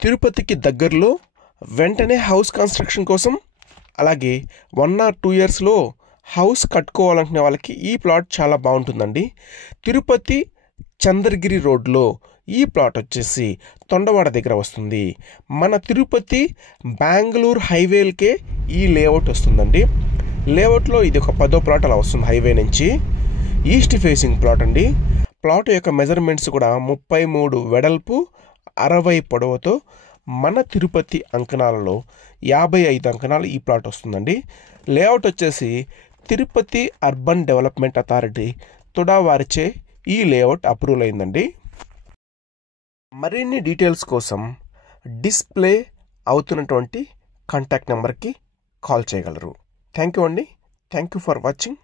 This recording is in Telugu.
తిరుపతికి దగ్గరలో వెంటనే హౌస్ కన్స్ట్రక్షన్ కోసం అలాగే 1 or 2 ఇయర్స్లో హౌస్ కట్టుకోవాలనుకునే వాళ్ళకి ఈ ప్లాట్ చాలా బాగుంటుందండి. తిరుపతి చంద్రగిరి రోడ్లో ఈ ప్లాట్ వచ్చేసి తొండవాడ దగ్గర వస్తుంది. మన తిరుపతి బెంగళూరు హైవేలకే ఈ లేఅవుట్ వస్తుందండి. లేఅవుట్లో ఇది ఒక 10వ ప్లాట్ అలా వస్తుంది హైవే నుంచి. ఈస్ట్ ఫేసింగ్ ప్లాట్ అండి. ప్లాట్ యొక్క మెజర్మెంట్స్ కూడా 33 వెడల్పు 60 పొడవుతో మన తిరుపతి అంకణాలలో 55 అంకణాలు ఈ ప్లాట్ వస్తుందండి. లేఅవుట్ వచ్చేసి Tirupati urban development authority TUDA వారిచే ఈ లేఅవుట్ అప్రూవల్ అయిందండి. మరిన్ని డీటెయిల్స్ కోసం డిస్ప్లే అవుతున్నటువంటి కాంటాక్ట్ నెంబర్కి కాల్ చేయగలరు. థ్యాంక్ యూ అండి. Thank you for watching.